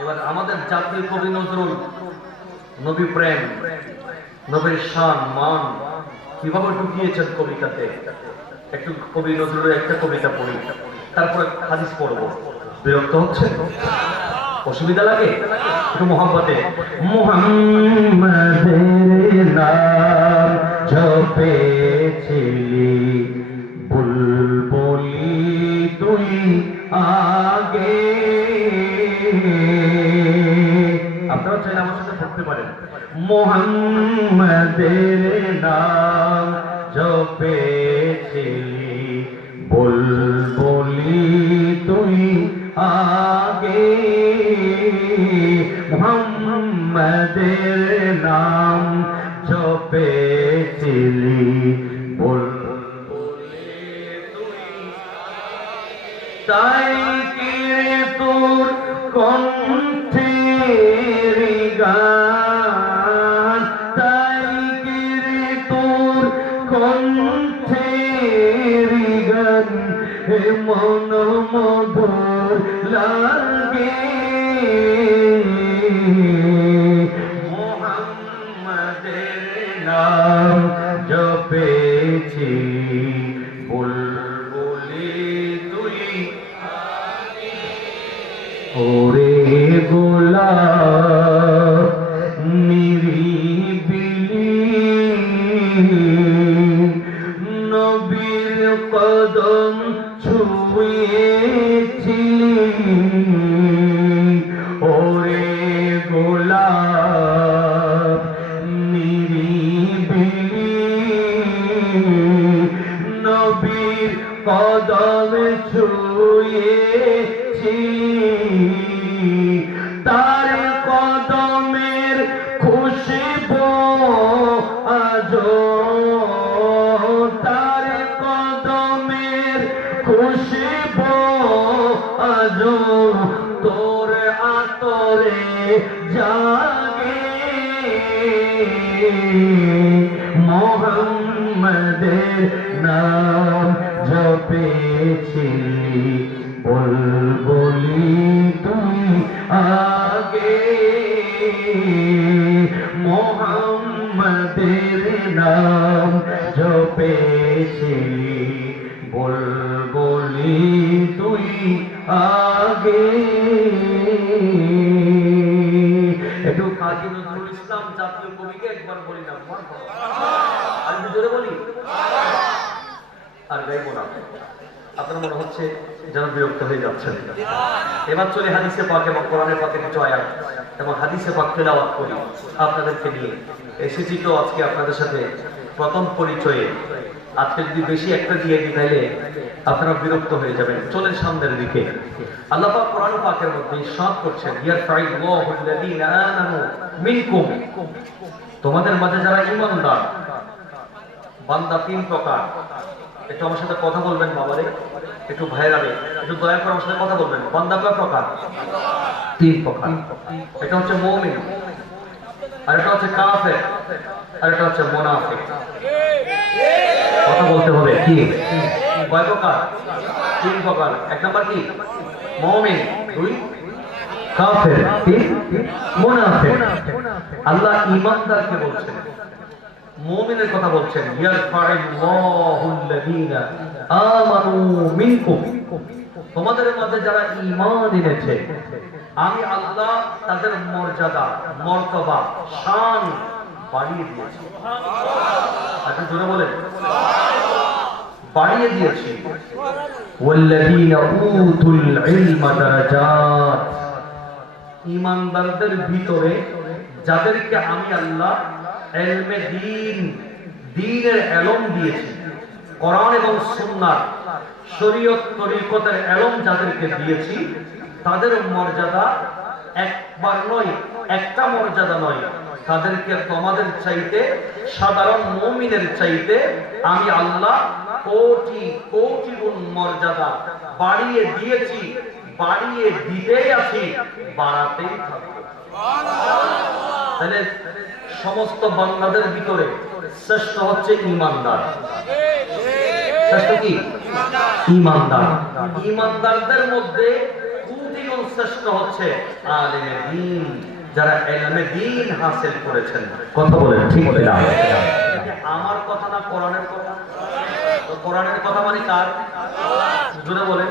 এবার আমাদের জাতীয় কবি নজরুল নবী প্রেম, নবীর শান মান কিভাবে ঢুকিয়েছেন কবিতাতে, একটু কবি নজরুলের একটা কবিতা পড়ি, তারপরে হাদিস পড়বো। বিরক্ত হচ্ছে? অসুবিধা লাগে? একটু মোহাম্মতে মুহাম্মাদের নাম জপেছিলি বুলবুলি তুই আগে। আপনারা চাইলে আমার সাথে পড়তে পারেন। মুহাম্মাদের নাম জপেছিলি বুলবুলি তুই আগে। মুহাম্মাদের নাম জপেছিলি বুলবুলি তুই তাই কি তোর কণ্ঠের গান, তাই কি তোর কণ্ঠের গান মন মধুর লাগে। মুহাম্মাদের নাম জপেছি বুলবুলি তুই ওরে গোলাপ নিরিবিলি নবীর কদম ছুঁয়েছিলি। ওরে গোলাপ নিরিবিলি নবীর কদম ছুঁয়েছিলি। তার কদমের খুশবু আজো, তার কদমের খুশবু আজো তোর আতরে জাগে। মুহাম্মাদের নাম জপেছিলি বুলবুলি তুই আগে। মুহাম্মাদের নাম জপেছিলি বুলবুলি তুই আগে। একটু কাজী নজরুল ইসলাম জাতীয় কবিকে একবার বলি না, আর জোরে বলি আর গাইব না। আপনার মনে হচ্ছে যেন বিরক্ত হয়ে যাচ্ছেন। এবার চলে হাদিসে পাক এবং কোরআনের পাকে কিছু আয়াত এবং হাদিসে পাক তেলাওয়াত করি আপনাদেরকে নিয়ে। এসেছি তো আজকে আপনাদের সাথে প্রথম পরিচয়ে। আজকে যদি বেশি একটা দিয়ে দিই তাহলে আপনারা বিরক্ত হয়ে যাবেন। চলেন সামনের দিকে। আল্লাহ পাক কোরআন পাকের মধ্যে ইরশাদ করছেন, ইয়ারফাইল্লাহু আল্লাযীনা আমানু মিনকুম, তোমাদের মাঝে যারা ঈমানদার। বান্দা তিন প্রকার। একটু আমার সাথে কথা বলবেন বাবারে, একটু ভাইরাবে, একটু দয়া করে আমার সাথে কথা বলবেন। বান্দা কয় প্রকার? তিন প্রকার। এটা হচ্ছে মুমিন, আর এটা হচ্ছে কাফের, আর এটা হচ্ছে মুনাফিক। কথা বলতে হবে। কি কয় প্রকার? তিন প্রকার। এক নাম্বার কি? মুমিন। দুই কাফের, তিন মুনাফিক। আল্লাহ ঈমানদারকে বলছেন, মুমিনের কথা বলছেন, ইয়ারফাইল্লাহু আল্লাযীনা আমানু মিনকুম, তোমাদের মধ্যে যারা ঈমান এনেছে আমি আল্লাহ তাদের মর্যাদা, মর্তবা, শান বাড়িয়ে দিয়েছি। সুবহানাল্লাহ। আপনি জোরে বলেন বাড়িয়ে দিয়েছি। ওয়াল্লাযীনা উতুল ইলমা দারাজাত, ঈমানদারদের ভিতরে যাদেরকে আমি আল্লাহ ইলমে দ্বীন, দ্বীনের ইলম দিয়েছি, কোরআন এবং সুন্নাহ শরীয়ত তরিকতের ইলম যাদেরকে দিয়েছি তাদের মর্যাদা একবার নয়, একটা মর্যাদা নয়, তাদেরকে তোমাদের চাইতে, সাধারণ মুমিনের চাইতে আমি আল্লাহ কোটি কোটি গুণ মর্যাদা বাড়িয়ে দিয়েছি, বাড়িয়ে দিতেই আছি, বাড়াতেই থাকবো। সুবহানাল্লাহ। তাহলে সমস্ত বান্দাদের ভিতরে শ্রেষ্ঠ হচ্ছে ঈমানদার। শ্রেষ্ঠ কি? ঈমানদার। ঈমানদারদের মধ্যে কোটি দ্বিগুণ শ্রেষ্ঠ হচ্ছে আলেমে দ্বীন, যারা ইলমে দ্বীন হাসিল করেছেন। কথা বলেন ঠিক কিনা? আমার কথা না কোরআনের কথা? তো কোরআনের কথা মানে কার? জোরে বলেন।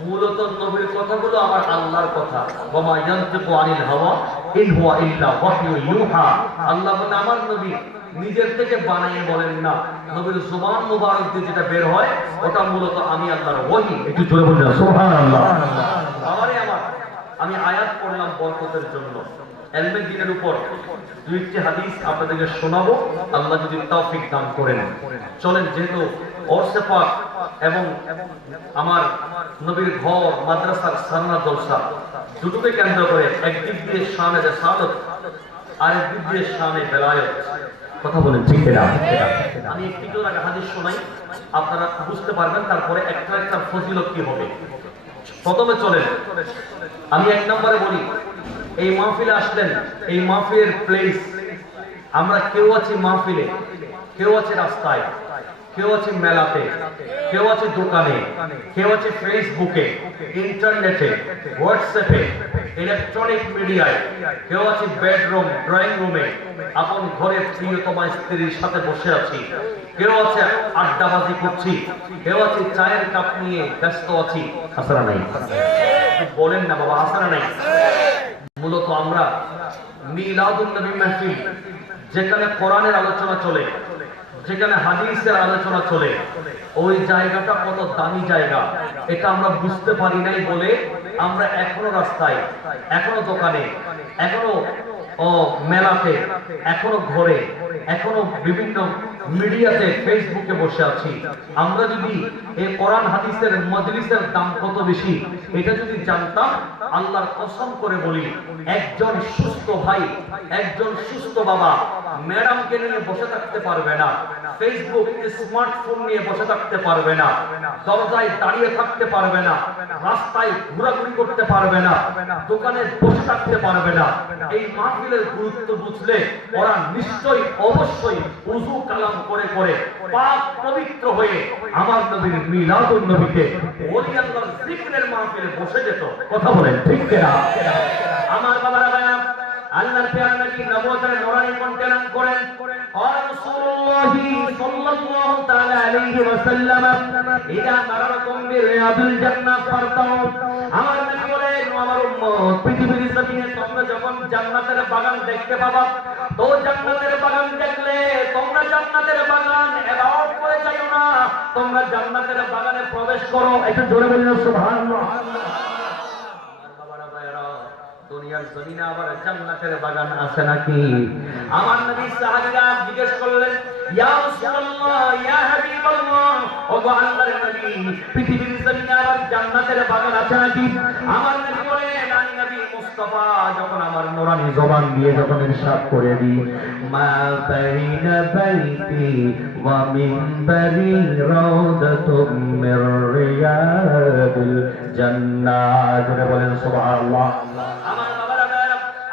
মূলত নবীর কথাগুলো আমার আল্লাহর কথা। ওয়া ইয়ানতিকু আনিল হাওয়া ইন হুয়া ইল্লা ওয়াহয়ু ইউহা। আল্লাহ বলেন আমার নবী নিজের থেকে বানিয়ে বলেন না, নবীর জবান মুবারক দিয়ে যেটা বের হয় ওটা মূলত আমি আল্লাহর ওহী। একটু জোরে বলেন সুবহানাল্লাহ। আমি আয়াত পড়লাম বরকতের জন্য। ইলমে দ্বীনের উপর দুইটি হাদিস আপনাদেরকে শোনাবো, আল্লাহ যদি তৌফিক দান করেন। চলেন, যেহেতু ওরসে পাক এবং আমার নবীর ঘর মাদ্রাসার সান্না জলসা দুটোকে কেন্দ্র করে একদিক দিয়ে শানে রিসালাত আর একদিক দিয়ে শানে বেলায়েত। কথা বলেন ঠিক কিনা? আমি একটু আগে হাদিস শোনাই, আপনারা বুঝতে পারবেন তারপরে একটা একটা ফজিলত কি হবে। প্রথমে চলেন আমি এক নম্বরে বলি, এই মাহফিলে আসলেন, এই মাহফিলের প্লেস, আমরা কেউ আছি মাহফিলে, কেউ আছে রাস্তায়, কেউ আছে মেলাতে, কেউ আছে দোকানে, কেউ আছে ফেসবুকে, ইন্টারনেটে, হোয়াটসঅ্যাপে, ইলেকট্রনিক মিডিয়ায়, কেউ আছে বেডরুম, ড্রয়িং রুমে, আপন ঘরে প্রিয়তমা স্ত্রীর সাথে বসে আছি, কেউ আছে আড্ডাবাজি করছি, কেউ আছে চায়ের কাপ নিয়ে ব্যস্ত আছি। আসরা নাই? বলেন না বাবা, আসরা নাই? মূলত আমরা মিলাদুন নবী মাহফিল, যেখানে কোরআনের আলোচনা চলে, যেখানে হাদিসের আলোচনা চলে, ওই জায়গাটা কত দামি জায়গা এটা আমরা বুঝতে পারি নাই বলে আমরা এখনো রাস্তায়, এখনো দোকানে, এখনো মেলাতে, এখনো ঘরে, এখনো বিভিন্ন মিডিয়াতে, ফেসবুকে বসে আছি। আমরা যদি এই কোরআন হাদিসের মজলিসের দাম কত বেশি এটা যদি জানতাম, আল্লাহর কসম করে বলি, একজন সুস্থ ভাই, একজন সুস্থ বাবা ম্যাডামকে নিয়ে বসে থাকতে পারবে না, ফেসবুক স্মার্টফোন নিয়ে বসে থাকতে পারবে না, দরজায় দাঁড়িয়ে থাকতে পারবে না, রাস্তায় ঘোরাঘুরি করতে পারবে না, দোকানে বসে থাকতে পারবে না। এই মাহফিলের গুরুত্ব বুঝলে ওরা নিশ্চয়ই অবশ্যই ওযু কালাম করে করে পাক পবিত্র হয়ে আমার নবীর মিলাদুন নবীতে ওলি আল্লাহর জিকিরের মাহফিলে বসে যেত। কথা বলেন ঠিক কিনা? আমার বাবারা ভাইরা, আল্লাহর প্রিয় নবী নবুয়তের নূরানি কণ্ঠে নাম করেন, قال رسول الله صلى الله تعالى عليه وسلم اذا مررتم برياض الجنه فارتعوا। আমার নবী বলেন, আমার উম্মত, পৃথিবীর জমিনে তোমরা যখন জান্নাতের বাগান দেখতে পাবা, তো জান্নাতের বাগান দেখলে তোমরা জান্নাতের বাগান ইবাদত করে যাও না, তোমরা জান্নাতের বাগানে প্রবেশ করো। একটু জোরে বলুন সুবহানাল্লাহ। দুনিয়ার জমিনে আবার জান্নাতের বাগান আছে নাকি? আমার নবী সাহাবীরা জিজ্ঞেস করলেন, ইয়া রাসূলুল্লাহ, ইয়া হাবিবাল্লাহ, ও গো আল্লাহর নবী, পৃথিবীর জমিনে আবার জান্নাতের বাগান আছে নাকি? আমার নবী বলেন, আমি নবী মুস্তাফা যখন আমার নূরানি জবান দিয়ে যখন ইরশাদ করে দি, মা বাইনা বাইতি ওয়া মিনবারি রাউদাতুম মির রিয়াদিল জান্নাহ। জোরে বলেন সুবহানাল্লাহ। আমার বাবারা,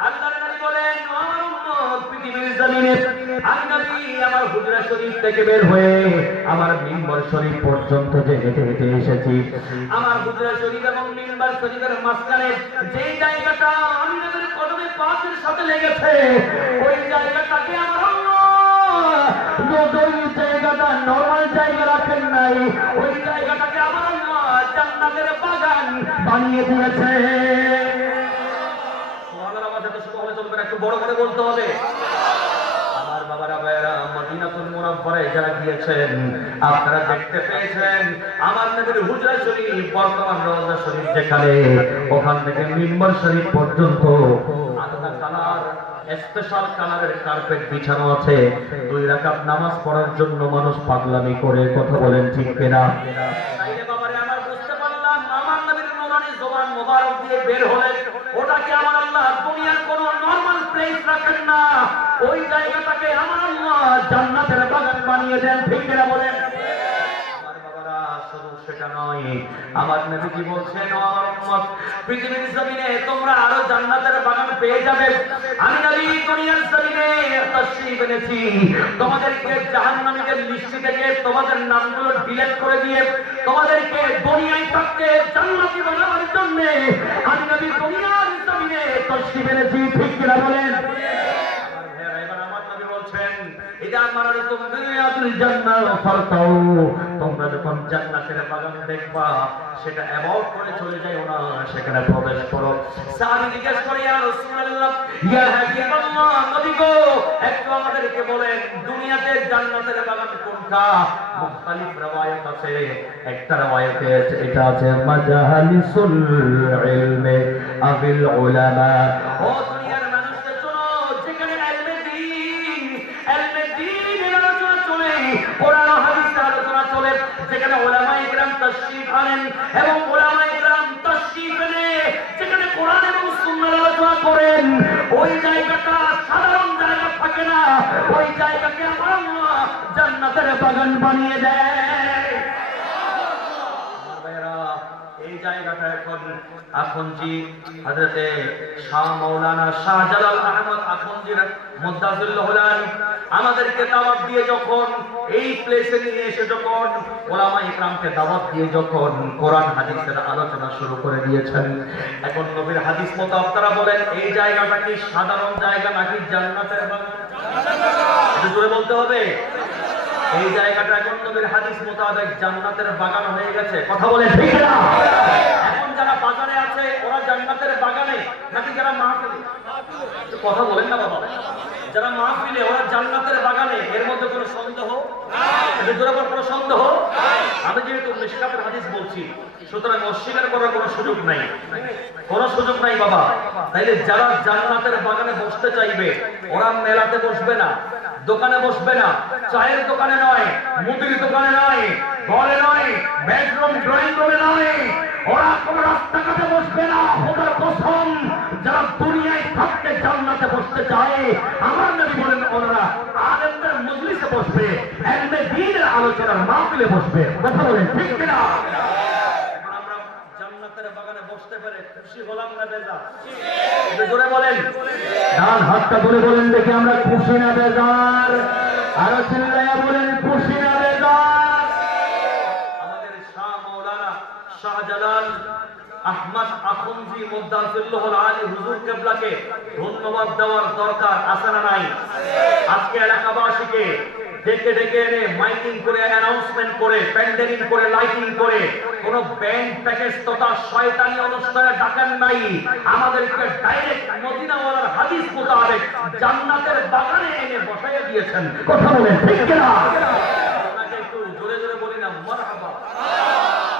আল্লাহর নবী বলেন, আমার উম্মত, পৃথিবীর জমিনে আমি নবী আমার হুজরা শরীফ থেকে বের হয়ে আমার মিম্বর শরীফ পর্যন্ত যে হেঁটে হেঁটে এসেছি, আমার হুজরা শরীফ এবং মিম্বর শরীফের মাঝখানে যে জায়গাটা আমি নবীর কদমে পাকের সাথে লেগেছে, ওই জায়গাটাকে আমার আল্লাহ, ওই জায়গাটা নরমাল জায়গা রাখেন নাই, ওই জায়গাটাকে আমার আল্লাহ জান্নাতের বাগান বানিয়ে দিয়েছে। সুবহানাল্লাহ। আমাদের তো শুধু হলে চলবে না, একটু বড় করে বলতে হবে। আমার বাবারা ভাইরা, মদিনাতুল মুনাওয়ারায় যারা গিয়েছেন আপনারা দেখতে পেয়েছেন আমার নবীর হুজরা শরীফ, বর্তমান রওজা শরীফ যেখানে, ওখান থেকে মিম্বর শরীফ পর্যন্ত আলাদা কালার, স্পেশাল কালারের কার্পেট বিছানো আছে। 2 রাকাত নামাজ পড়ার জন্য মানুষ পাগলামি করে। কথা বলেন ঠিক কিনা? তাইলে বাবারে আমার বুঝতে পারলাম, আমার নবীর নূরানি জবান মোবারক দিয়ে বের হলেন, ওটাকে আমার আল্লাহ দুনিয়ার কোন নরমাল প্লেস রাখেন না, ওই জায়গাটাকে আমার আল্লাহ জান্নাতের বাগান বানিয়ে দেন। ঠিক কিনা বলেন? আমার বাবারা, শুধু সেটা নয়। আমার নবীজি বলছেন, ও আমার উম্মত, পৃথিবীর জমিনে তোমরা আরো জান্নাতের বাগান পেয়ে যাবে। আমি নবী দুনিয়ার জমিনে তাশরীফ এনেছি তোমাদেরকে জাহান্নামীদের লিস্ট থেকে তোমাদের নামগুলো ডিলিট করে দিয়ে তোমাদেরকে দুনিয়ায় থাকতে জান্নাতি বানাবার জন্য আমি নবী দুনিয়ার জমিনে তাশরীফ এনেছি। ঠিক কিনা বলেন? তোমরা যখন জান্নাতের বাগান দেখবা সেটা অ্যাভয়েড করে চলে যাও না, সেখানে প্রবেশ করো। সাহাবী জিজ্ঞেস করে, ইয়া রাসূলুল্লাহ, ইয়া হাবিবাল্লাহ, নবী গো একটু আমাদেরকে বলেন দুনিয়াতে জান্নাতের বাগান কোনটা? মুখতালিফ riwayat আছে। একটা riwayate এটা আছে মাজালিসুল ইলমি আবিল উলামা। ও দুনিয়ার মানুষরা শোনো, যেখানে ইলমে আলোচনা চলে, কোরআন হাদিসের আলোচনা চলে, যেখানে উলামায়ে কিরাম তাশরীফ আনেন এবং উলামায়ে কিরাম তাশরীফ এনে যেখানে কোরআন এবং সুন্নাহর আলোচনা করেন, ওই জায়গাটা সাধারণ জায়গা থাকে না, ওই জায়গাকে আল্লাহ জান্নাতের বাগান বানিয়ে দেয়। এই জায়গাটা এখন আখুনজি হযরতে শাহ মাওলানা শাহজালাল আহমদ আখুনজির মুদ্দাসিল্লাহুল আলী আমাদেরকে দাওয়াত দিয়ে যখন এই প্লেসে নিয়ে এসে যখন উলামায়ে ইকরামকে দাওয়াত দিয়ে যখন কোরআন হাদিসের আলোচনা শুরু করে দিয়েছেন, এখন নবীর হাদিস মতো আপনারা বলেন এই জায়গাটা কি সাধারণ জায়গা নাকি জান্নাতের বাগান? এটা জোরে বলতে হবে। এই জায়গাটা এখন নবীর হাদিস মোতাবেক জান্নাতের বাগান হয়ে গেছে। কথা বলে ঠিক না? এখন যারা বাগানে আছে ওরা জান্নাতের বাগানে নাকি যারা মাহফিলে? কথা বলেন না বাবা। যারা মাহফিলে ওরা জান্নাতের বাগানে, এর মধ্যে কোনো সন্দেহ নাই। এর জন্য কোনো সন্দেহ নাই। আমি যেহেতু মিশকাতের হাদিস বলছি, সুতরাং অস্বীকার করার কোনো সুযোগ নাই, কোনো সুযোগ নাই বাবা। তাইলে যারা জান্নাতের বাগানে বসতে চাইবে ওরা মেলাতে বসবে না, দোকানে বসবে না, চায়ের দোকানে নয়, মুদির দোকানে নয়, ঘরে নয়, বেডরুম ড্রয়িং রুমে নয়, ওরা কোনো রাস্তাঘাটে বসবে না। খোদার কসম, যারা দুনিয়ায় থাকতে জান্নাতে বসতে চায় আমার নবী বলেন ওরা আলেমদের মজলিসে বসবে, ইলমে দ্বীনের আলোচনার মাহফিলে বসবে। কথা বলেন ঠিক কিনা? আমরা জান্নাতের বাগানে বসতে পেরে খুশি হলাম না বেজার? একটু জোরে বলেন, ডান হাতটা ধরে বলেন দেখি আমরা খুশি না বেজার? আরো চিল্লাইয়া বলেন খুশি না বেজার? আমাদের শাহ মাওলানা শাহজালাল আহমদ আখুনজি মুদ্দাসিল্লাহুল আলী হুজুর কিবলাকে ধন্যবাদ দেওয়ার দরকার আছে না নাই? আজকে এলাকাবাসীকে ডেকে ডেকে এনে মাইকিং করে, অ্যানাউন্সমেন্ট করে, প্যান্ডেলিং করে, লাইটিং করে কোন ব্যান্ড প্যাকেজ তথা শয়তানি অনুষ্ঠানে ডাকেন নাই। আমাদেরকে ডাইরেক্ট মদিনাওয়ালার হাদিস মোতাবেক জান্নাতের বাগানে এনে বসাইয়া দিয়েছেন। কথা বলেন ঠিক কিনা? আপনাকে একটু জোরে জোরে বলি না মারহাবা,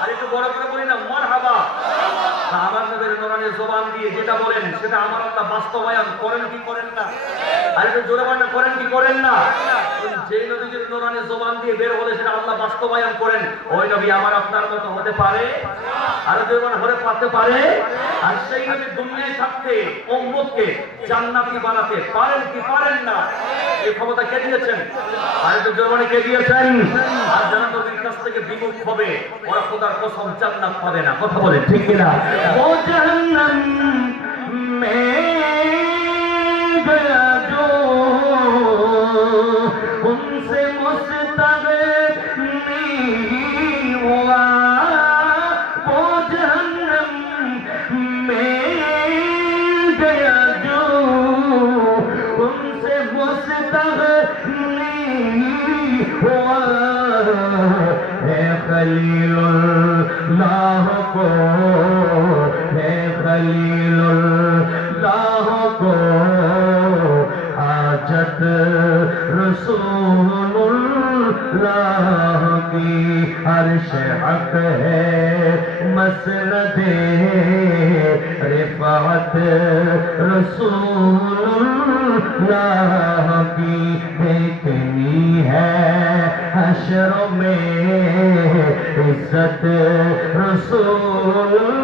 আর একটু বড় করে বলি না মারহাবা। আমার নবীর নূরানি জবান দিয়ে যেটা বলেন সেটা আমার আল্লাহ বাস্তবায়ন করেন কি করেন না? আর একটু জোরে বলেন করেন কি করেন না? যে নবীর নূরানি জবান দিয়ে বের হলে সেটা আল্লাহ বাস্তবায়ন করেন, ওই নবী আমার আপনার মতো হতে পারে? আর জীবন হতে পারতে পারে? আর সেই নবী দুনিয়ায় থাকতে উম্মতকে জান্নাতি বানাতে পারেন কি পারেন না? এই ক্ষমতা কে দিয়েছেন? আর একটু জোরে বলেন কে দিয়েছেন? আর যারা নবীর কাছ থেকে বিমুখ হবে ওরা খোদার কসম জান্নাত পাবে না। কথা বলেন ঠিক কিনা? ও জাহান্নাম মে গয়া जो उनसे मुस्तग़नी हुआ, वो जहन्नम में गया जो उनसे मुस्तग़नी हुआ। है खलीलुल्लाह को, है खलीलुल्लाह को हाजत रसूलुल्लाह की। अर्श हक है मसनदे रिफात रसूलुल्लाह की। देखनी है हश्र में इज्जत रसूलुल्लाह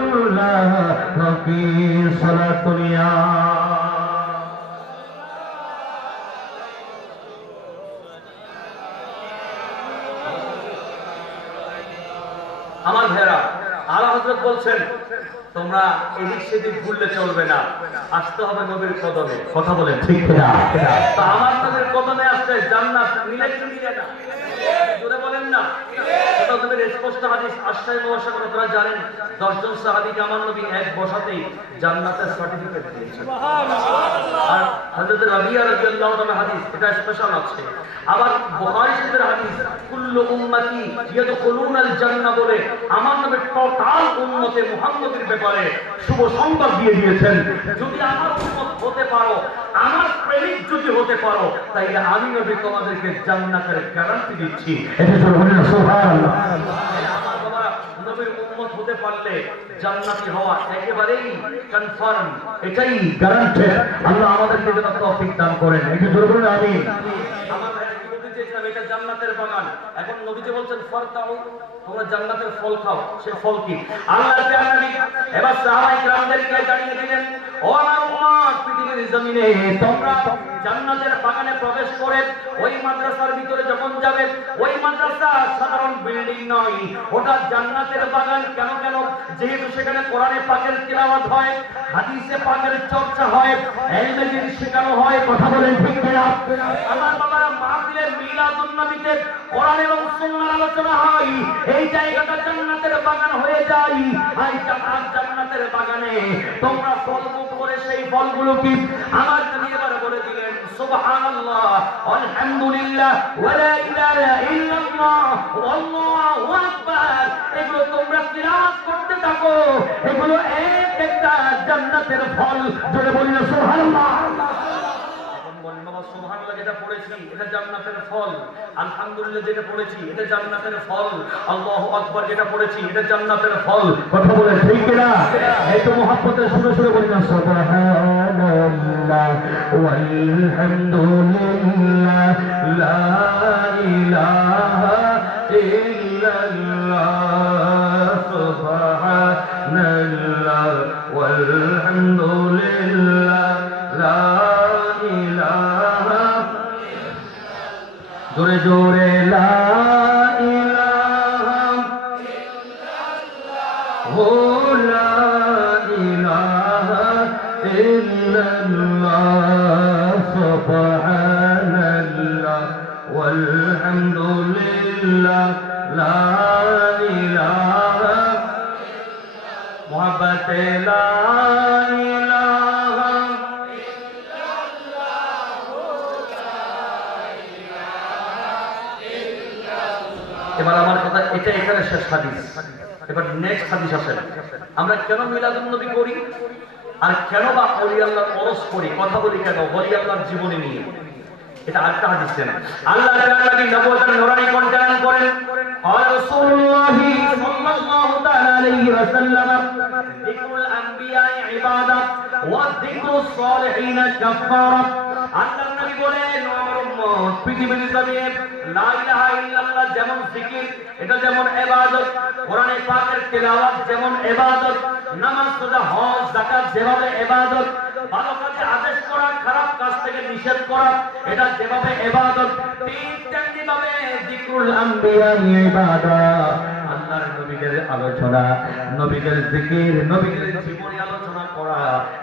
की। सलातुल्लाह আমার হযরত বলছেন তোমরা এদিক সেদিক ঘুরলে চলবে না, আসতে হবে নবীর কদমে। কথা বলেন ঠিক কিনা? তো আমার নবীর কদমে আসলে জান্নাত মিলে কি মিলে না? জোরে বলেন না। এটা নবীর স্পষ্ট হাদিস, আশায় মুবাশশারা আপনারা জানেন 10 জন সাহাবীকে আমার নবী এক বসাতেই জান্নাতের সার্টিফিকেট দিয়েছেন। সুবহানাল্লাহ। আর হযরত রাবিয়া রাদিয়াল্লাহু তাআলা হাদিস এটা স্পেশাল আছে। আবার বুখারী শরীফের হাদিস কুল্লু উম্মতি ইয়াদখুলুনাল জান্নাহ বলে আমার নবী টোটাল উম্মতে মুহাম্মদের ব্যাপারে শুভ সংবাদ দিয়ে দিয়েছেন। যদি আমার উম্মত হতে পারো, আমার প্রেমিক যদি হতে পারো, তাইলে আমি নবী তোমাদেরকে জান্নাতের গ্যারান্টি দিচ্ছি। এটা জোরে বলেন সুবহানাল্লাহ। আমার বাবা নবীর উম্মত হতে পারলে জান্নাতি হওয়া একেবারেই কনফার্ম, এটাই গ্যারান্টি। আল্লাহ আমাদেরকে যেন তৌফিক দান করেন। এটা জোরে বলেন আমিন। আমার এটা জান্নাতের বাগান। এখন নবীজি বলছেন ফারতাউ, তোমরা জান্নাতের ফল খাও। সে ফল কি? আল্লাহর নবী এবার সাহাবায়ে কিরামদেরকে জানিয়ে দিলেন, ও আমার উম্মত, পৃথিবীর জমিনে তোমরা জান্নাতের বাগানে প্রবেশ করে ওই মাদ্রাসার ভিতরে যখন যাবে, ওই মাদ্রাসা সাধারণ বিল্ডিং নয়, ওটা জান্নাতের বাগান। কেন? যেহেতু সেখানে কোরআনে পাকের তিলাওয়াত হয়, হাদিসে পাকের চর্চা হয়, ইলমে দ্বীন শেখানো হয়। কথা বলেন ঠিক কিনা? আমার বাবারা মাহফিলে মিলাদুন নবীতে কোরআন এবং সুন্নাহর আলোচনা হয়, এই জায়গাটা জান্নাতের বাগান হয়ে যায়। এই জান্নাতের বাগানে তোমরা ফল ভোগ করে সেই ফলগুলো কি? আমার নবী এবার বলে দিলেন সুবহানাল্লাহ, আলহামদুলিল্লাহ, ওয়া লা ইলাহা ইল্লাল্লাহ, আল্লাহু আকবার। এগুলো তোমরা তিলাওয়াত করতে থাকো, এগুলো এক একটা জান্নাতের ফল। জোরে বলিনা সুবহানাল্লাহ। সুবহানাল্লাহ যেটা পড়েছি এটা জান্নাতের ফল, আলহামদুলিল্লাহ যেটা পড়েছি এটা জান্নাতের ফল, আল্লাহু আকবার যেটা পড়েছি এটা জান্নাতের ফল। কথা বলেন ঠিক কিনা? এই তো মুহাব্বতের সুরে সুরে বলি না সুবহানাল্লাহ ওয়ালহামদুলিল্লাহ লা ইলাহা ইল্লাল্লাহ সুবহানাল্লাহ ওয়ালহামদুলিল্লাহ লা জোরে জোরে লা ইলাহা ইল্লাল্লাহ ও লা ইলাহা ইল্লাল্লাহ সুবহানাল্লাহ ওয়ালহামদুলিল্লাহ লা ইলাহা মুহাব্বতে লা এবার আমার কথা এটা এখানে শেষ হাদিস। এবার নেক্সট হাদিস আসেন, আমরা কেন মিলাদুন নবী করি আর কেন বা ওলি আল্লাহর ওরস করি? কথা বলি কেন? ওলি আল্লাহর জীবনী নিয়ে। এটা আরেকটা হাদিস দেন। আল্লাহ তাআলা নবী নবুয়তের নূরানি কণ্ঠে করেন, আর রাসূলুল্লাহ সাল্লাল্লাহু তাআলা আলাইহি ওয়াসাল্লাম যিকরুল আম্বিয়া ইবাদাত ওয়া যিকরুস সালিহিন কাফারাত। আল্লাহ নবী বলেন, আমার উম্মত পৃথিবীর জমিনে লা ইলাহা ইল্লাল্লাহ যেমন জিকির, এটা যেমন ইবাদত, কোরআনে পাকের তেলাওয়াত যেমন ইবাদত, নামাজ রোজা হজ যাকাত যেভাবে ইবাদত, ভালো কাজে আদেশ করা, খারাপ কাজ থেকে নিষেধ করা, এটা যেভাবে ইবাদত, ঠিক তেমনি ভাবে যিকরুল আম্বিয়া ইবাদত। আল্লাহর নবীদের আলোচনা, নবীদের জিকির, নবীদের জীবনী আলোচনা করা,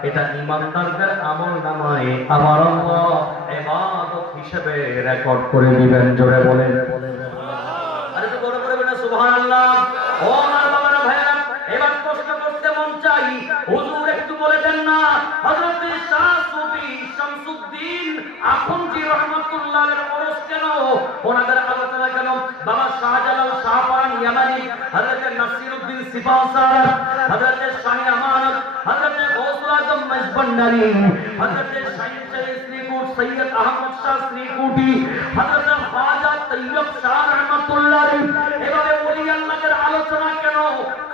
এটা ঈমানদারদের আমলনামায় আমার আল্লাহ ইবাদত হিসেবে রেকর্ড করে দিবেন। জোরে বলেন আরে তো বড় করে বলেন সুবহানাল্লাহ। ও আমার বাবারা ভাইরা, এবার প্রশ্ন করতে মন চাই, হুজুর একটু বলে দেন না হযরত শাহ সুফি শামসুদ্দিন আখুনজি রাহমাতুল্লাহ আলাইহির ওরস কেন, ওনাদের আলোচনা কেন? বাবা শাহজালাল শাহপারান ইয়ামানি, হযরত নাসিরউদ্দিন সিপাহসার, হযরত শাহী আমানত, হযরত গৌসুল আজম মজবন্নারি, হযরত শাহী শ্রীকুট সৈয়দ আহমদ শাহ শ্রীকুটি, হযরত খাজা তৈয়ব শাহ রহমাতুল্লাহ আলাইহি, এভাবে ওলি আল্লাহর আলোচনা কেন?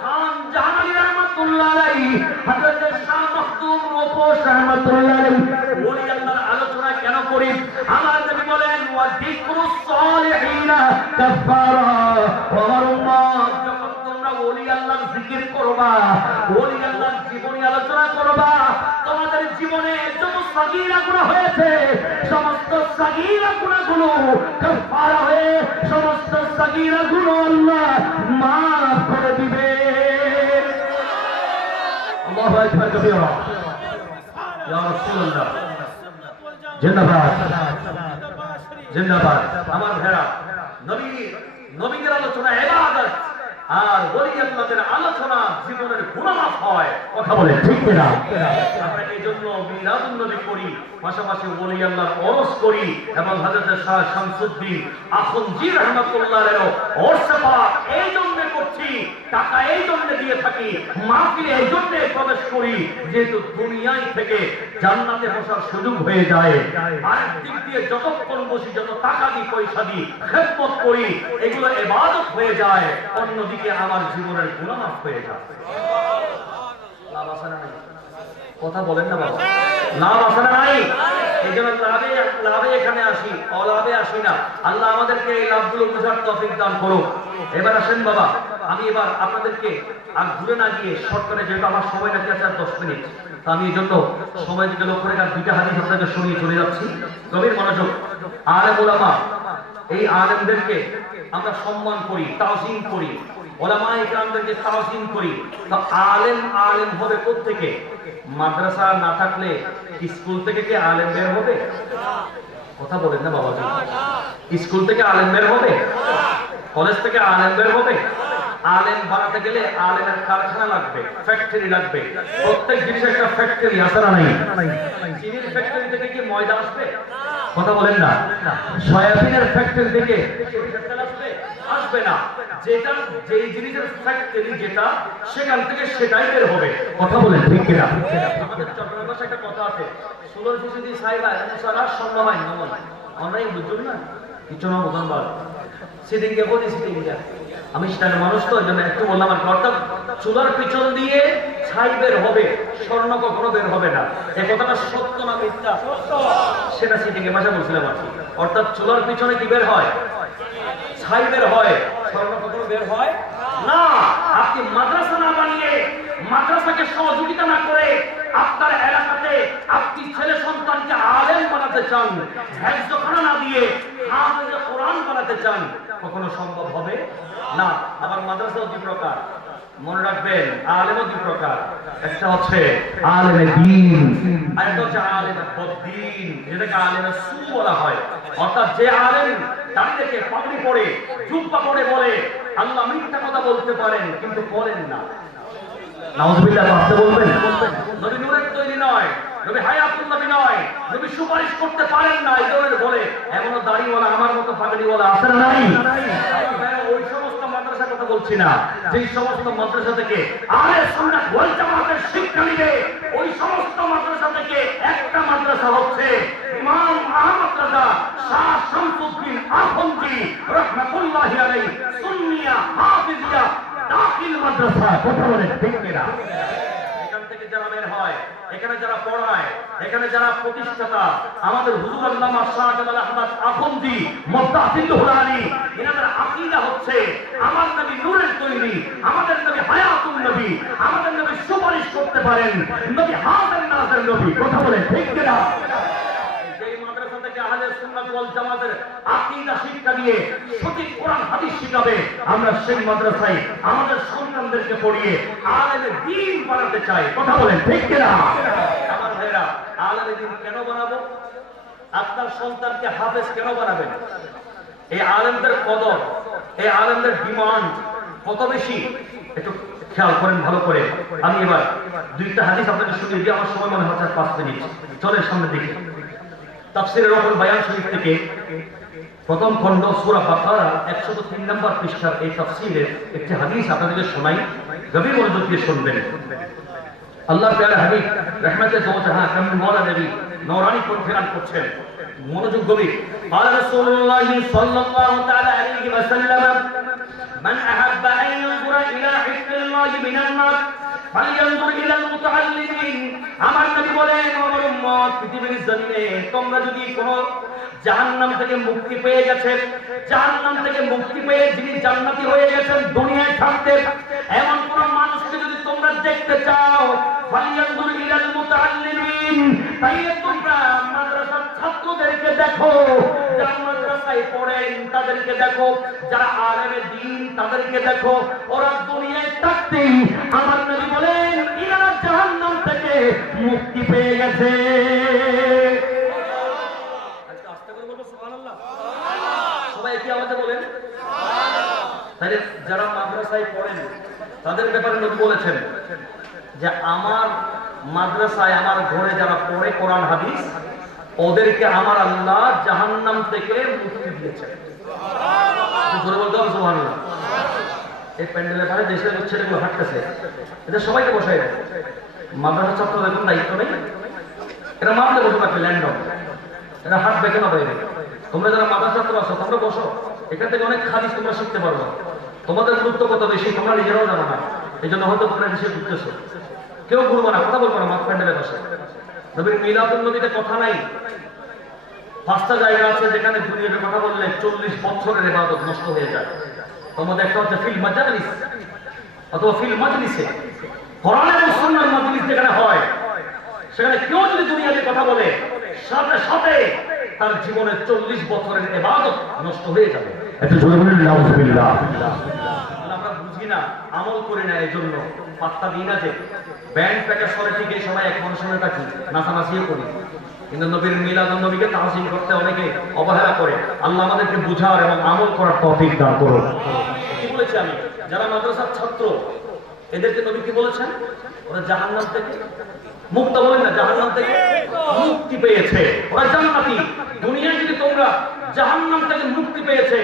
খান জাহানী রহমাতুল্লাহ আলাইহি, হযরত শাহ মখদুম রূপোশ রহমাতুল্লাহ আলাইহি, ওলি আল্লাহর আলোচনা কেন করি? আমার নবী বলেন, ওয়া যিকরুস সালিহিন কাফারা। আমার উম্মত, যখন তোমরা ওলি আল্লাহর জিকির করবা, ওলি আল্লাহর জীবনী আলোচনা করবা, তোমাদের জীবনে যত সাগীরা গুনাহ হয়েছে, সমস্ত সাগীরা গুনাহগুলো কাফারা হয়ে সমস্ত সাগীরা গুনাহ আল্লাহ মাফ করে দিবে। আল্লাহু আকবার কবীরা। ইয়া রাসূলুল্লাহ জিন্দাবাদ জিন্দাবাদ। আমার ভাইরা, নবীদের আলোচনা ইবাদত আর ওলি আল্লাহদের আলোচনা জীবনের গুনাহ মাফ হয়। কথা বলে ঠিক কিনা? আমরা এই জন্য মিলাদুন নবী করি, পাশাপাশি ওলি আল্লাহর ওরস করি এবং হযরত শাহ শামসুদ্দিন আখুনজি রাহমাতুল্লাহর ওরস পাক এই জন্য করছি, টাকা এই জন্য দিয়ে থাকি, মাহফিলে এই জন্য প্রবেশ করি যেহেতু দুনিয়ায় থেকে জান্নাতে বসার সুযোগ হয়ে যায়। আরেক দিক দিয়ে যতক্ষণ বসি, যত টাকা দিই পয়সা দিই খেদমত করি, এগুলো ইবাদত হয়ে যায়, অন্যদিকে আমার জীবনের গুনাহ মাফ হয়ে যায়। লাভ আছে না নাই? কথা বলেন না বাবা, লাভ আছে না নাই? এই জন্য লাভে এখানে আসি, অলাভে আসি না। আল্লাহ আমাদেরকে এই লাভগুলো বোঝার তৌফিক দান করুক। এবার আসেন বাবা, আমি এবার আপনাদেরকে আর ঘুরে না গিয়ে শর্টকাটে, যেহেতু আমার সময় নাকি আছে 10 মিনিট, তা আমি এই জন্য সময় দিকে লক্ষ্য রেখে দুইটা হাদিস আপনাকে শুনিয়ে চলে যাচ্ছি। গভীর মনোযোগ। আলেম উলামা, এই আলেমদেরকে আমরা সম্মান করি, তাওযীম করি, উলামায়ে কেরামদেরকে তাওযীম করি। তো আলেম হবে কোত্থেকে? মাদ্রাসা না থাকলে স্কুল থেকে কি আলেম বের হবে? কথা বলেন না বাবাজি। স্কুল থেকে আলেম বের হবে? কলেজ থেকে আলেম বের হবে? আলেম বানাতে গেলে আলেমের কারখানা লাগবে, ফ্যাক্টরি লাগবে। প্রত্যেক জিনিসের একটা ফ্যাক্টরি আছে না নাই? চিনির ফ্যাক্টরি থেকে কি ময়দা আসবে? কথা বলেন না। সয়াবিনের ফ্যাক্টরি থেকে আসবে না। যেটা যেই জিনিসের ফ্যাক্টরি যেটা, সেখান থেকে সেটাই বের হবে। কথা বলেন ঠিক কিনা? আমাদের চট্টগ্রাম ভাষায় একটা কথা আছে, 16% সাইবা সারা সম্ভব নয়। আমরাই বুঝুন না কিছু না বুঝুন বল সেদিনকে বলি সেদিনকে আমি স্টাইলের মানুষ, তো ওই জন্য একটু বললাম আর কি। অর্থাৎ চুলার পিছন দিয়ে ছাই বের হবে, স্বর্ণ কখনো বের হবে না। এই কথাটা সত্য না মিথ্যা? সেটা সেদিনকে ভাষা বলছিলাম আর কি। অর্থাৎ চুলার পিছনে কি বের হয়? ছাই বের হয়, স্বর্ণ কখনো বের হয় না। আপনি মাদ্রাসা না বানিয়ে, মাদ্রাসাকে সহযোগিতা না করে আপনার এলাকাতে আপনি ছেলে সন্তানকে আলেম বানাতে চান, হেফজখানা না দিয়ে হাফেজে কোরআন বানাতে চান, কখনো সম্ভব হবে না। আবার মাদ্রাসাও দুই প্রকার, মনে রাখবেন। আলেমও দুই প্রকার, একটা হচ্ছে আলেমে দ্বীন, আরেকটা হচ্ছে আলেমে বদ্দীন, যেটাকে আলেমে সু বলা হয়। অর্থাৎ যে আলেম দাড়ি রেখে পাগড়ি পরে জুব্বা পরে বলে আল্লাহ মিথ্যা কথা বলতে পারেন কিন্তু বলেন না, নাউযুবিল্লাহ, আপনি বলবেন নবী নূরের তৈরি নয়, নবী হায়াতুল নবী নয়, নবী সুপারিশ করতে পারেন না, এই ধরনের বলে এমনও দাড়িওয়ালা আমার মতো পাগড়িওয়ালা আছে না নাই? ওই সমস্ত মাদ্রাসার কথা বলছি না, যেই সমস্ত মাদ্রাসা থেকে আহলে সুন্নাত ওয়াল জামাতের শিক্ষা নিবে, ওই সমস্ত মাদ্রাসা থেকে একটা মাদ্রাসা হচ্ছে ইমাম আহমদ রাজা শাহ শামসুদ্দিন আখুনজি রাহমাতুল্লাহি আলাইহি সুন্নিয়া হাফিজিয়া দাখিল মাদ্রাসা। কথা বলে ঠিক কিনা? এখান থেকে যারা বের হয়, এখানে যারা পড়ায়, এখানে যারা প্রতিষ্ঠাতা, আমাদের হুজুর আল্লামা শাহজালাল আহমদ আখুনজি মুফতাহিদুল আলী, এনাদের আকীদা হচ্ছে আমার নবী নূরের তৈরি, আমাদের নবী হায়াতুন নবী, আমাদের নবী সুপারিশ করতে পারেন, নবী হাজার নাজের নবী। কথা বলে ঠিক কিনা? আহলে সুন্নাত ওয়াল জামাতের আকীদা শিক্ষা দিয়ে সঠিক কোরআন হাদিস শিখাবে, আমরা সেই মাদ্রাসায় আমাদের সন্তানদেরকে পড়িয়ে আলেমে দ্বীন বানাতে চাই। কথা বলেন ঠিক কিনা? আমার ভাইরা, আলেমে দ্বীন কেন বানাবো? আপনার সন্তানকে হাফেজ কেন বানাবেন? এই আলেমদের কদর, এই আলেমদের ডিমান্ড কত বেশি, একটু খেয়াল করেন ভালো করে। আমি এবার দুইটা হাদিস আপনাকে শুনিয়ে দিই, আমার সময় মনে হচ্ছে 5 মিনিট। চলেন সামনে দিকে। তাফসীরে রুহুল বায়ান শরীফ থেকে প্রথম খণ্ড সূরা বাকারা 103 নম্বর পৃষ্ঠার এই তাফসীরের একটি হাদিস আপনাদেরকে শোনাই, গভীর মনোযোগ দিয়ে শুনবেন। আল্লাহর প্যারা হাবিব রহমতে দো জাহান কামল মাওলা নবী নূরানি কণ্ঠে করছেন, মনোযোগ গভীর। قال رسول الله صلى الله تعالى عليه وسلم من احب ان ينظر الى حفظ الله من النار فلينظر الى المتعلمين। আমার নবী বলেন, আমার উম্মত, পৃথিবীর জমিনে তোমরা যদি কোনো জাহান্নাম থেকে মুক্তি পেয়ে গেছে, জাহান্নাম থেকে মুক্তি পেয়ে যিনি জান্নাতি হয়ে গেছেন দুনিয়ায় থাকতে, এমন কোন মানুষকে যদি তোমরা দেখতে চাও, ফালিয়ানজুর ইলাল মুতাআল্লিমিন, তাইলে তোমরা মাদ্রাসার ছাত্রদেরকে দেখো, যারা মাদ্রাসা মাদ্রাসায় পড়েন তাদেরকে দেখো, যারা আলেমে দ্বীন তাদেরকে দেখো, ওরা দুনিয়ায় থাকতেই আমার নবী বলেন ইনারা জাহান্নাম থেকে মুক্তি পেয়ে গেছে। আস্তে করে বলবো সুবহানাল্লাহ। সবাই কি আওয়াজে বলেন? তাহলে যারা মাদ্রাসায় পড়েন তাদের ব্যাপারে নবী বলেছেন যে আমার মাদ্রাসায় আমার ঘরে যারা পড়ে কোরআন হাদিস ওদেরকে আমার আল্লাহ জাহান্নাম থেকে মুক্তি দিয়েছেন। জোরে বলতে হবে সুবহানাল্লাহ। এই প্যান্ডেলের বাইরে দেশের ছেলেগুলো হাঁটতেছে, এদের সবাইকে বসাই দেয়। মাদ্রাসা ছাত্রদের কোনো দায়িত্ব নেই, এরা মারলে বসে থাকবে ল্যান্ডম, এরা হাঁটবে কেন বাইরে? তোমরা যারা মাদ্রাসা ছাত্র আছো তোমরা বসো, এখান থেকে অনেক হাদিস তোমরা শিখতে পারবো। তোমাদের গুরুত্ব কত বেশি তোমরা নিজেরাও জানো না, এই জন্য হয়তো তোমরা দেশে ঘুরতেছো। কেউ ঘুরবো না, কথা বলবো না মাঠ প্যান্ডেলের পাশে। নবীর মিলাদুন নবীতে কথা নাই। 5টা জায়গা আছে যেখানে দুনিয়ার কথা বললে 40 বছরের ইবাদত নষ্ট হয়ে যায়। তোমাদের একটা হচ্ছে ফিল মাজালিস অথবা ফিল মাজলিসে, কোরআন এবং সুন্নাহর মাজলিস যেখানে হয় সেখানে কেউ যদি দুনিয়াতে কথা বলে সাথে সাথে তার জীবনের 40 বছরের ইবাদত নষ্ট হয়ে যাবে। এত জোরে বলেন নাউযুবিল্লাহ। আমরা বুঝি না, আমল করি না, এই জন্য পাত্তা দিই না। যে ব্যান্ড প্যাকেজ করে ঠিক এই সময় এক মানুষের থাকি নাচানাচিও করি, কিন্তু নবীর মিলাদুন নবীকে তাহসিন করতে অনেকে অবহেলা করে। আল্লাহ আমাদেরকে বুঝার এবং আমল করার তৌফিক দান করুন। কি বলেছি আমি? যারা মাদ্রাসার ছাত্র এদেরকে নবী কি বলেছেন? ওরা জাহান্নাম থেকে মুক্ত, বলেন না, জাহান্নাম থেকে মুক্তি পেয়েছে, ওরা জান্নাতি। দুনিয়ায় যদি তোমরা জাহান্নাম থেকে মুক্তি পেয়েছে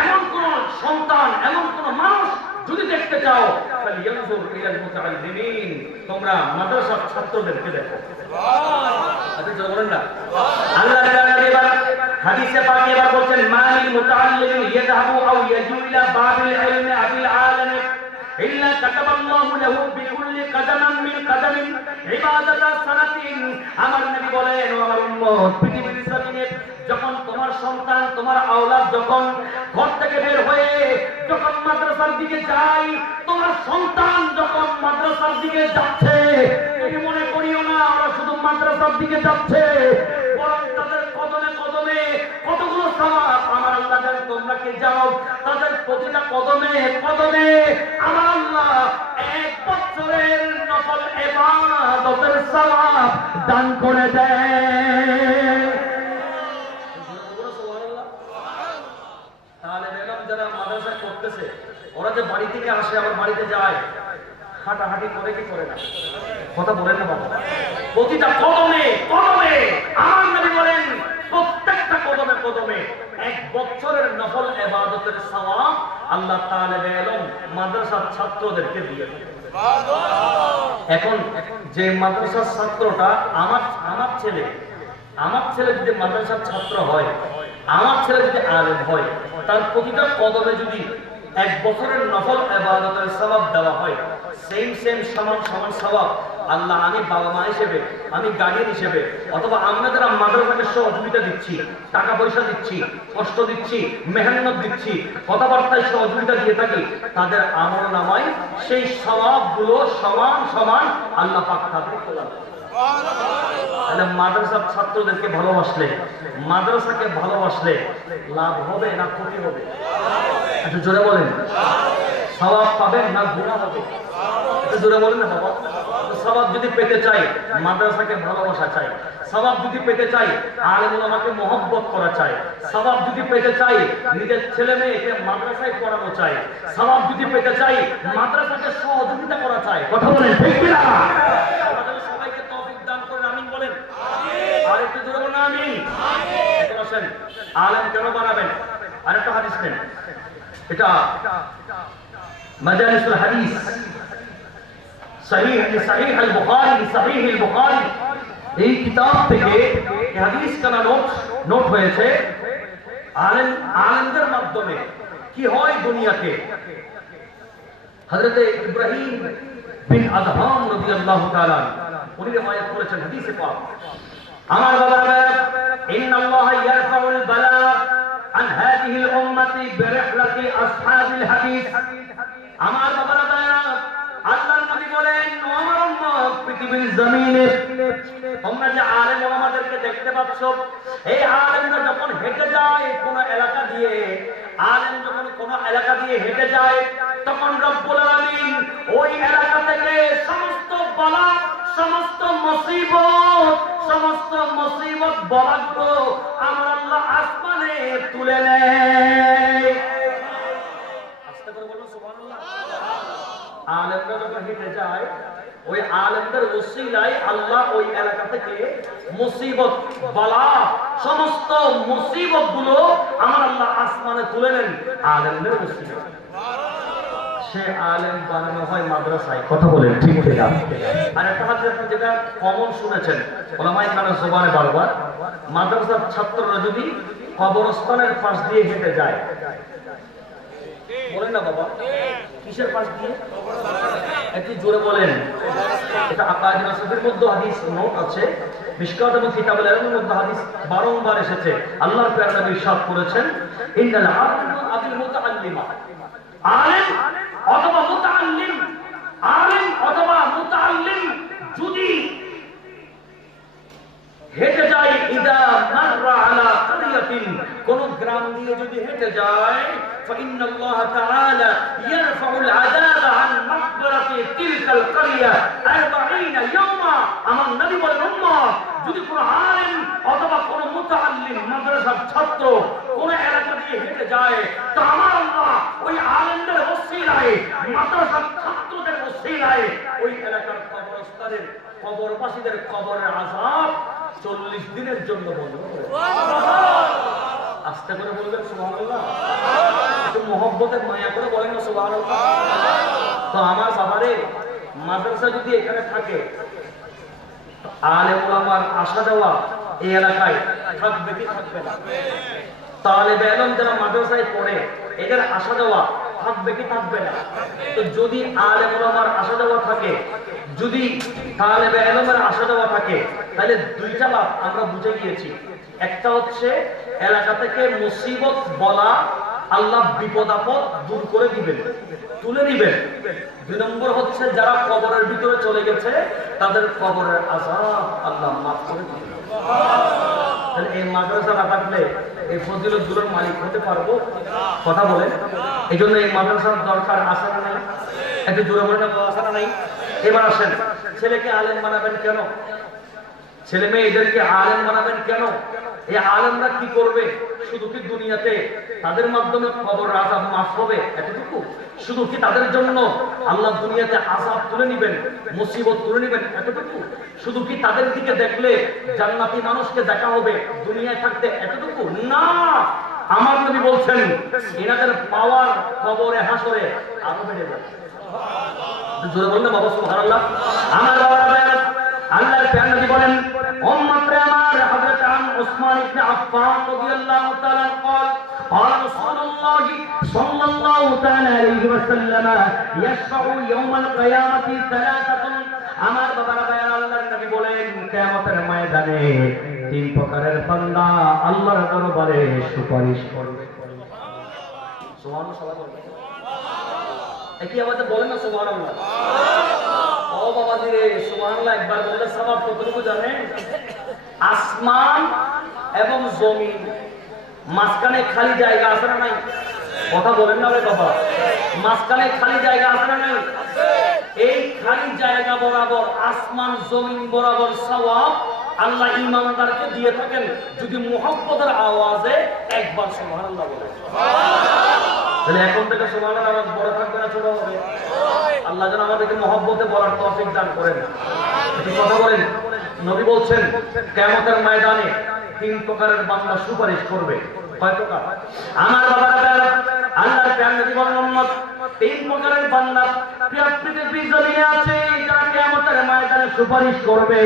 এমন কোন সন্তান, এমন কোন মানুষ যদি দেখতে চাও তাহলে ইয়ানজুর ইলাল মুতাআল্লিমিন, তোমরা মাদ্রাসার ছাত্রদেরকে দেখো। আচ্ছা যারা বলেন না, আল্লাহ তাআলা এবার হাদিসে পাকে এবার বলছেন মালিল মুতাআল্লিমিন ইয়াযহাবু আও ইয়াজু ইলা বাবিল ইলমি আবিল আলামিন ইল্লা কাতাবাল্লাহু লাহু বিকুল্লি কাদামিন মিন কাদামিন ইবাদাতাস সানাতিন। আমার নবী বলেন, ও আমার উম্মত, পৃথিবীর জমিনে যখন তোমার সন্তান, তোমার আওলাদ যখন ঘর থেকে বের হয়ে যখন মাদ্রাসার দিকে যায়, তোমার সন্তান যখন মাদ্রাসার দিকে যাচ্ছে, তুমি মনে করিও না ওরা শুধু মাদ্রাসার দিকে যাচ্ছে, বরং তাদের কদমে কদমে কতগুলো সওয়াব আমার আল্লাহ জানেন। তোমরা কি যাও তাদের প্রতিটা কদমে কদমে আমার আল্লাহ 1 বছরের নফল ইবাদতের সওয়াব দান করে দেয়। তাহলে বেগম যারা মাদ্রাসা করতেছে ওরা যে বাড়ি থেকে আসে আবার বাড়িতে যায়, হাঁটাহাঁটি করে কি করে না? কথা বলেন না বাবা? প্রতিটা কদমে কদমে আমার নবী বলেন প্রত্যেকটা কদমে কদমে 1 বছরের নফল ইবাদতের সওয়াব আল্লাহ তাআলা বেগম মাদ্রাসার ছাত্রদেরকে দিয়ে দেন। এখন যে মাদ্রাসার ছাত্রটা আমার ছেলে যদি মাদ্রাসার ছাত্র হয়, আমার ছেলে যদি আলেম হয়, তার প্রতিটা কদমে যদি 1 বছরের নফল ইবাদতের সওয়াব দেওয়া হয়, সেম সমান সওয়াব আল্লাহ আমি বাবা মা হিসেবে, আমি গার্ডিয়ান হিসেবে, অথবা আমরা যারা মাদ্রাসাকে সহযোগিতা দিচ্ছি, টাকা পয়সা দিচ্ছি, কষ্ট দিচ্ছি, মেহনত দিচ্ছি, কথাবার্তায় সহযোগিতা দিয়ে থাকি, তাদের আমলনামায় সেই সওয়াবগুলো সমান সমান আল্লাহ পাক তাদেরকে প্রদান করেন। তাহলে মাদ্রাসার ছাত্রদেরকে ভালোবাসলে, মাদ্রাসাকে ভালোবাসলে লাভ হবে না ক্ষতি হবে? একটু জোরে বলেন। সওয়াব পাবেন না গুনাহ হবে? একটু জোরে বলেন না বাবা। সওয়াব যদি পেতে চাই মাদ্রাসাকে ভালোবাসা চাই, সওয়াব যদি পেতে চাই আলেম ওলামাকে মহব্বত করা চাই, সওয়াব যদি পেতে চাই নিজের ছেলে মেয়েকে মাদ্রাসায় পড়ানো চাই, সওয়াব যদি পেতে চাই মাদ্রাসাকে সহযোগিতা করা চাই। কথা বলেন ঠিক কি না? সবাইকে তৌফিক দান করেন, আমিন বলেন। আর একটু জোরে বলেন আমিন। বসেন, আলেম কেন বানাবেন? আরেকটা হাদিস নেন, এটা মাজালিসুল হাদিস সহিহ আল বুখারী এই কিতাব থেকে এই হাদিস কানা নোট হয়েছে। আলেমদের মাধ্যমে কি হয় দুনিয়াতে। হযরত ইব্রাহিম বিন আদহাম রাদিয়াল্লাহু তাআলা উনি riwayat করেছেন হাদিসে পাক, আমার বাবারা, ইন্নাল্লাহা ইয়ারফাউল বালা আন হাযিহিল উম্মতি বিরিহলাতি আসহাবিল হাদিস। আমার বাবারা, আল্লাহর নবী বলেন, ও আমার উম্মত, পৃথিবীর জমিনে তোমরা যে আলেম ওলামাদেরকে দেখতে পাচ্ছ, এই আলেমরা যখন হেঁটে যায় কোন এলাকা দিয়ে, আলেম যখন কোন এলাকা দিয়ে হেঁটে যায়, তখন রব্বুল আলামিন ওই এলাকা থেকে সমস্ত বালা, সমস্ত মুসিবত বরাদ্দ আমার আল্লাহ আসমানে তুলে নেয়। আস্তে করে বলুন সুবহানাল্লাহ। আলেমরা যখন হেঁটে যায়, ওই আলেমদের ওসিলায় আল্লাহ ওই এলাকা থেকে মুসিবত বালা, সমস্ত মুসিবত গুলো আমার আল্লাহ আসমানে তুলে নেন আলেমদের ওসিলায়। সে আলেম বানানো হয় মাদ্রাসায়, কথা বলেন ঠিক ঠিক। আর একটা হাদিস আপনি যেটা কমন শুনেছেন ওলামায়ে কেরামের জবানে বারবার, মাদ্রাসার ছাত্ররা যদি কবরস্থানের পাশ দিয়ে হেঁটে যায়, বলেন না বাবা, কিসের পাশ দিয়ে? একটু জোরে বলেন। এটা আকায়েদ নাসিফের মধ্যে হাদিস নোট আছে, মিশকাত এবং কিতাবুল ইলমের মধ্যে হাদিস বারংবার এসেছে। আল্লাহর প্রিয় নবী ইরশাদ করেছেন, ইন্নাল আলিমা আবিল মুতাআল্লিমা, আলেম অথবা মুতাআল্লিম, আলেম অথবা মুতাআল্লিম যদি হেঁটে যায়, ইদা মাররা আলা ক্বরিয়াতিন, কোন গ্রাম দিয়ে যদি হেঁটে যায়, فإن الله تعالى يرفع العذاب عن مقبرة تلك القرية 40 يوما। আমার নবী বলেন, উম্মত যদি কোন আলেম অথবা কোন মুতাআল্লিম মাদ্রাসার ছাত্র কোন এলাকা দিয়ে হেঁটে যায়, তো আমার আল্লাহ ওই আলেমদের ওসিলায়, মাদ্রাসার ছাত্রদের ওসিলায় ওই এলাকার কবরস্থানের কবরবাসীদের কবরের আযাব 40 দিনের জন্য বন্ধ করে। আস্তে করে বলবেন সুবহানাল্লাহ। একটু মহব্বতের মায়া করে বলেন না সুবহানাল্লাহ। তো আমার বাবারে, মাদ্রাসা যদি এখানে থাকে, আলেম ওলামার আসা যাওয়া এই এলাকায় থাকবে কি থাকবে না? তালেবে ইলম যারা মাদ্রাসায় পড়ে, এদের আসা যাওয়া থাকবে কি থাকবে না? তো যদি আলেম ওলামার আসা যাওয়া থাকে, যদি তালেবে ইলমের আসা যাওয়া থাকে, তাহলে দুইটা লাভ আমরা বুঝে গিয়েছি। একটা হচ্ছে এলাকা থেকে মুসিবত বলা আল্লাহ বিপদ আপদ দূর করে দিবেন, তুলে দিবেন। 2 নম্বর হচ্ছে যারা কবরের ভিতরে চলে গেছে তাদের কবরের আযাব আল্লাহ মাফ করে দিবেন। তাহলে এই মাদ্রাসা না থাকলে এই ফজিলতগুলোর মালিক হতে পারবো? কথা বলেন। এই জন্য এই মাদ্রাসার দরকার আছে না নাই? একটু জোরে বলেন না, আছে না নাই? এবার আসেন, ছেলেকে আলেম বানাবেন কেন? ছেলে মেয়ে এদেরকে আলেম বানাবেন কেন? এই আলেমরা কি করবে? শুধু কি দুনিয়াতে তাদের মাধ্যমে কবরের আযাব মাফ হবে এতটুকু? শুধু কি তাদের জন্য আল্লাহ দুনিয়াতে আযাব তুলে নেবেন, মুসিবত তুলে নেবেন এতটুকু? শুধু কি তাদের দিকে দেখলে জান্নাতি মানুষকে দেখা হবে দুনিয়ায় থাকতে এতটুকু? না, আমার নবী বলছেন এনাদের পাওয়ার কবরে হাসরে আরো বেড়ে যাবে। জোরে বললে বাবা সুবহানাল্লাহ। আমার বাবা আল্লাহর প্রিয় নবী বলেন, উম্মত আমার হযরত উসমান ইবনে আফফান রাদিয়াল্লাহু তাআলা قال قال رسول الله صلى الله تعالى عليه وسلم يشفع يوم القيامة ثلاثة। আমার বাবারা ভাইরা, আল্লাহর নবী বলেন কিয়ামতের ময়দানে 3 প্রকারের বান্দা আল্লাহর দরবারে সুপারিশ করবে। সুবহানাল্লাহ। একই আওয়াজে বলেন না সুবহানাল্লাহ। ও বাবাজি রে, সুবহানাল্লাহ একবার বললে সওয়াব কতটুকু জানেন? আসমান এবং জমিন মাঝখানে খালি জায়গা আছে না নাই? কথা বলেন না রে বাবা। মাঝখানে খালি জায়গা আছে না নাই? এই খালি জায়গা বরাবর, আসমান জমিন বরাবর সওয়াব আল্লাহ ইমানদারকে দিয়ে থাকেন যদি মুহাব্বতের আওয়াজে একবার সুবহানাল্লাহ বলে। তাহলে এখন থেকে সুবহানাল্লাহ আওয়াজ বড় থাকবে না ছোট হবে? আল্লাহ যেন আমাদেরকে মুহাব্বতে বলার তৌফিক দান করেন। একটু কথা বলেন। নবী বলছেন কিয়ামতের ময়দানে 3 প্রকারের বান্দা সুপারিশ করবে। কয় প্রকার? আমার বাবারা, আল্লাহর প্রিয় নবী বলেন, উম্মত 3 প্রকারের বান্দা পৃথিবীর জমিনে আছে যারা কিয়ামতের ময়দানে সুপারিশ করবে।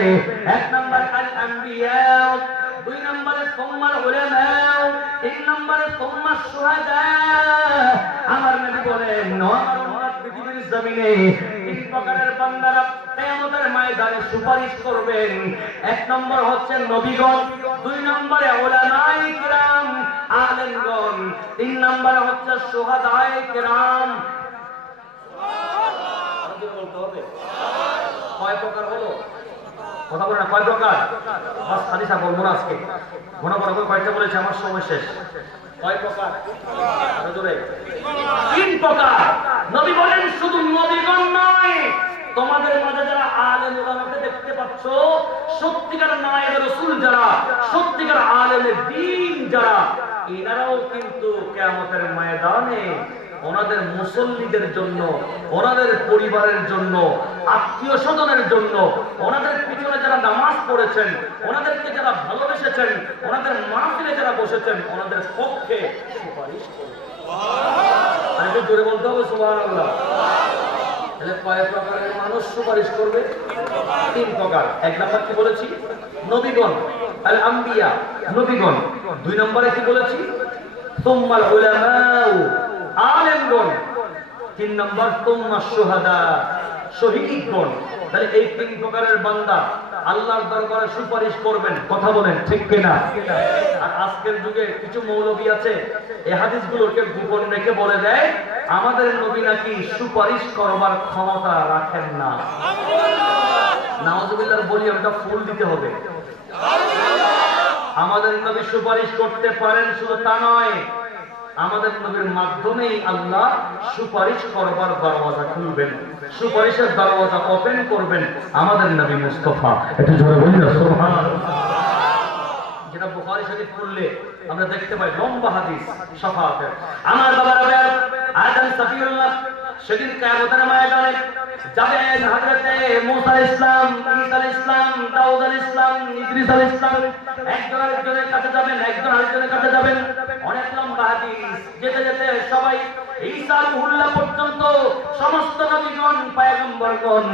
1 নম্বর আল আম্বিয়া, 2 নম্বরে সুম্মাল উলামা, 3 নম্বরে সুম্মাস শুহাদা। আমার নবী বলেন, আমার উম্মত পৃথিবীর জমিনে 3 প্রকারের বান্দারা কিয়ামতের ময়দানে সুপারিশ করবেন। 1 নম্বর হচ্ছে নবীগণ, 2 নম্বরে উলামায়ে কিরাম আলেমগণ, 3 নম্বরে হচ্ছে শুহাদায়ে কিরাম। সুবহানাল্লাহ। বলতে হবে কয় প্রকার হলো? কথা বলে না, কয় প্রকার? বাস হাদিসা বলবো না আজকে, ঘন ঘন করে কয়েকটা বলেছে, আমার সময় শেষ। কয় প্রকার? আরো জোরে। 3 প্রকার। নবী বলেন শুধু নবীগণ নয়, তোমাদের মাঝে যারা আলেম ওলামাকে দেখতে পাচ্ছ, সত্যিকার নায়েব রাসূল যারা, সত্যিকার আলেমে দ্বীন যারা, এনারাও কিন্তু কিয়ামতের ময়দানে ওনাদের মুসল্লিদের জন্য, ওনাদের পরিবারের জন্য, আত্মীয় স্বজনের জন্য, ওনাদের পিছনে যারা নামাজ পড়েছেন, ওনাদেরকে যারা ভালোবেসেছেন, ওনাদের মাহফিলে যারা বসেছেন, ওনাদের পক্ষে সুপারিশ করবেন। আর একটু জোরে বলতে হবে সুবহানাল্লাহ। তাহলে কয় প্রকারের মানুষ সুপারিশ করবে? 3 প্রকার। 1 নম্বর কি বলেছি? নবীগণ, আল আম্বিয়া, নবীগণ। 2 নম্বরে কি বলেছি? তুম্মাল উলামাউ, আলেমগণ। 3 নম্বর তুম্মাস শুহাদা, শহীদগণ। তাহলে এই 3 প্রকারের বান্দা আল্লাহর দরবারে সুপারিশ করবেন। কথা বলেন ঠিক কিনা? আর আজকের যুগে কিছু মৌলবী আছে, এই হাদিসগুলোকে গোপন রেখে বলে দেয় আমাদের নবী নাকি সুপারিশ করবার ক্ষমতা রাখেন না। নাউজুবিল্লাহর বলি ওটা ফুল দিতে হবে। আমাদের নবী সুপারিশ করতে পারেন, শুধু তা নয়, আমাদের নবীর মাধ্যমেই আল্লাহ সুপারিশ করবার দরওয়াজা খুলবেন, সুপারিশের দরওয়াজা ওপেন করবেন আমাদের নবী মুস্তাফা। একটু জোরে বলি না সুবহানাল্লাহ। যেটা বুখারী শরীফ পড়লে আমরা দেখতে পাই লম্বা হাদিস শাফাআতের। আমার বাবারা, আদম সাফিউল্লাহ সেদিন কিয়ামতের ময়দানে যাবেন হযরতে মুসা আলাইহিস সালাম, ঈসা আলাইহিস সালাম, দাউদ আলাইহিস সালাম, ইদ্রিস আলাইহিস সালাম, একজন আরেকজনের কাছে যাবেন, একজন আরেকজনের কাছে যাবেন। অনেক লম্বা হাদিস। যেতে যেতে সবাই ঈসা রুহুল্লাহ পর্যন্ত সমস্ত নবীগণ পয়গম্বরগণ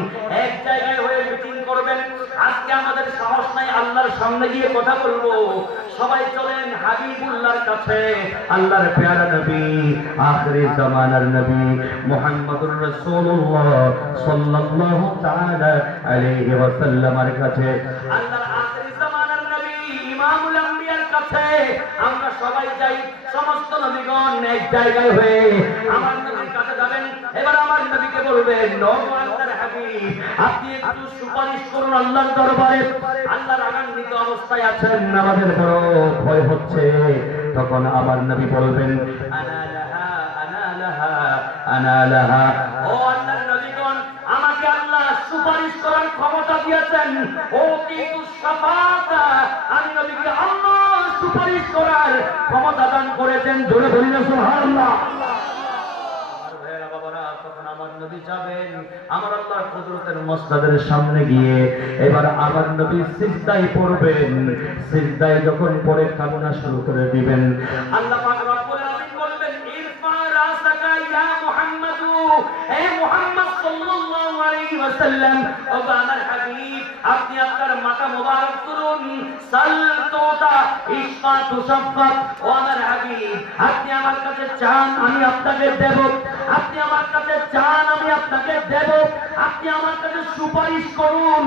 এক জায়গায় হয়ে মিটিং করবেন। আজকে আমাদের সাহস নাই আল্লাহর সামনে গিয়ে কথা বলবো, সবাই চলেন হাবিবুল্লাহর কাছে, আল্লাহর পেয়ারা নবী, আখিরি জামানার নবী মুহাম্মদুর রাসূলুল্লাহ সাল্লাল্লাহু তাআলা আলাইহি ওয়াসাল্লামের কাছে, আল্লাহর আখিরি জামানার নবী ইমামুল আম্বিয়ার কাছে আমরা সবাই যাই। সমস্ত নবীগণ এক জায়গায় হয়ে আমার নবীর কাছে যাবেন। এবার আমার নবীকে বলবেন, নবী আল্লাহর হাবিব, আপনি একটু সুপারিশ করুন আল্লাহর দরবারে। আল্লাহ রাগান্বিত অবস্থায় আছেন, আমাদের বড় ভয় হচ্ছে। তখন আমার নবী বলবেন, আনা লাহা, আনা লাহা, আনা লাহা। ও আল্লাহর নবীগণ, আমাকে আল্লাহ সুপারিশ করার ক্ষমতা দিয়েছেন। ও কিন্তু শাফাআতা, আমি নবীকে আল্লাহ সুপারিশ করার ক্ষমতা দান করেছেন। জোরে বলি না সুবহানাল্লাহ। আমার নবী যাবেন আমার আল্লাহর কুদরতের মসজিদের সামনে গিয়ে, এবার আমার নবী সিজদায় পড়বেন। সিজদায় যখন পড়ে কান্না শুরু করে দিবেন, আল্লাহ পাক রব্বুল আলামিন বলবেন, ইরফা রাসাকা ইয়া মুহাম্মাদু, হে মুহাম্মদ সাল্লাল্লাহু আলাইহি ওয়াসাল্লাম, ও আমার হাবিব, আপনি আপনার মাথা মোবারক তুলুন। সাল তোতা ইশফা তুশাফা, ও আমার হাবিব, আপনি আমার কাছে চান, আমি আপনাকে দেব। আপনি আমার কাছে চান, আমি আপনাকে দেব। আপনি আমার কাছে সুপারিশ করুন।